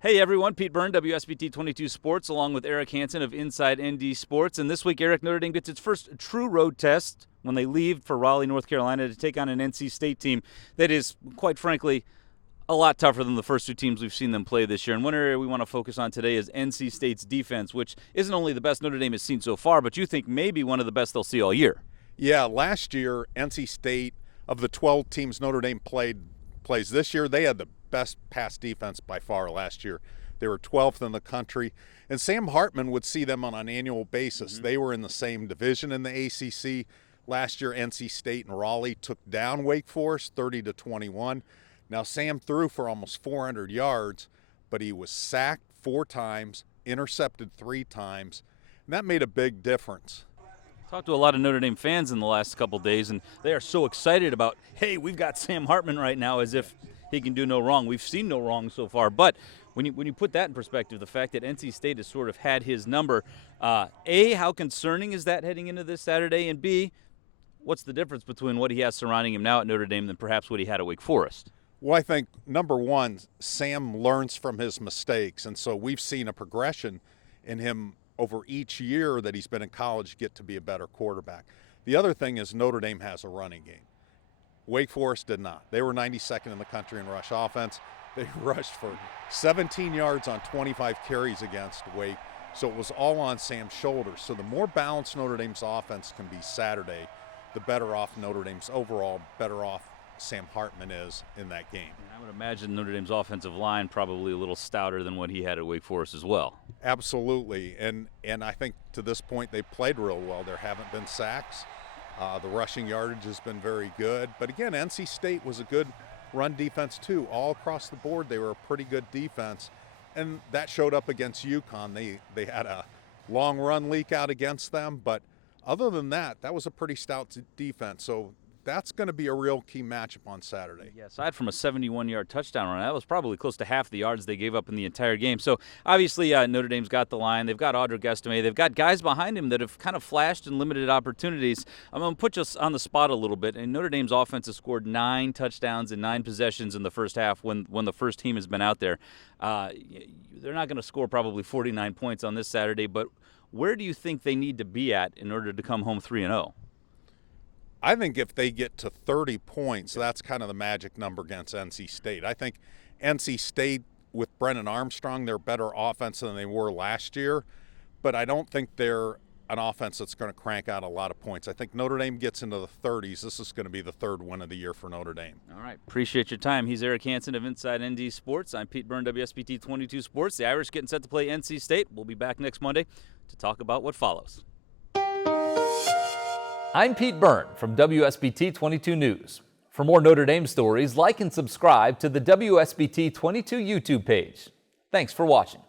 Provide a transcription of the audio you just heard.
Hey everyone, Pete Byrne, WSBT-22 Sports, along with Eric Hansen of Inside ND Sports. And this week, Eric, Notre Dame gets its first true road test when they leave for Raleigh, North Carolina to take on an NC State team that is, quite frankly, a lot tougher than the first two teams we've seen them play this year. And one area we want to focus on today is NC State's defense, which isn't only the best Notre Dame has seen so far, but you think maybe one of the best they'll see all year. Yeah, last year, NC State, of the 12 teams Notre Dame plays this year, they had the best pass defense by far last year. They were 12th in the country. And Sam Hartman would see them on an annual basis. They were in the same division in the ACC. Last year, NC State and Raleigh took down Wake Forest 30-21. Now, Sam threw for almost 400 yards, but he was sacked 4 times, intercepted 3 times, and that made a big difference. Talked to a lot of Notre Dame fans in the last couple days, and they are so excited about, hey, we've got Sam Hartman right now, as if he can do no wrong. We've seen no wrong so far, but when you put that in perspective, the fact that NC State has sort of had his number, A, how concerning is that heading into this Saturday, and B, what's the difference between what he has surrounding him now at Notre Dame than perhaps what he had at Wake Forest? Well, I think, number one, Sam learns from his mistakes, and so we've seen a progression in him over each year that he's been in college get to be a better quarterback. The other thing is Notre Dame has a running game. Wake Forest did not. They were 92nd in the country in rush offense. They rushed for 17 yards on 25 carries against Wake, so it was all on Sam's shoulders. So the more balanced Notre Dame's offense can be Saturday, the better off Notre Dame's overall, better off Sam Hartman is in that game. I would imagine Notre Dame's offensive line probably a little stouter than what he had at Wake Forest as well. Absolutely, and I think to this point they played real well. There haven't been sacks. The rushing yardage has been very good. But again, NC State was a good run defense too. All across the board, they were a pretty good defense. And that showed up against UConn. They had a long run leak out against them. But other than that, that was a pretty stout defense. So that's going to be a real key matchup on Saturday. Yeah, aside from a 71-yard touchdown run, that was probably close to half the yards they gave up in the entire game. So obviously Notre Dame's got the line. They've got Audric Estime. They've got guys behind him that have kind of flashed in limited opportunities. I'm going to put you on the spot a little bit. And Notre Dame's offense has scored 9 touchdowns in 9 possessions in the first half when the first team has been out there. They're not going to score probably 49 points on this Saturday, but where do you think they need to be at in order to come home 3-0? I think if they get to 30 points, that's kind of the magic number against NC State. I think NC State, with Brennan Armstrong, they're better offense than they were last year, but I don't think they're an offense that's going to crank out a lot of points. I think Notre Dame gets into the 30s. This is going to be the 3rd win of the year for Notre Dame. All right. Appreciate your time. He's Eric Hansen of Inside ND Sports. I'm Pete Byrne, WSBT-22 Sports. The Irish getting set to play NC State. We'll be back next Monday to talk about what follows. I'm Pete Byrne from WSBT-22 News. For more Notre Dame stories, like and subscribe to the WSBT-22 YouTube page. Thanks for watching.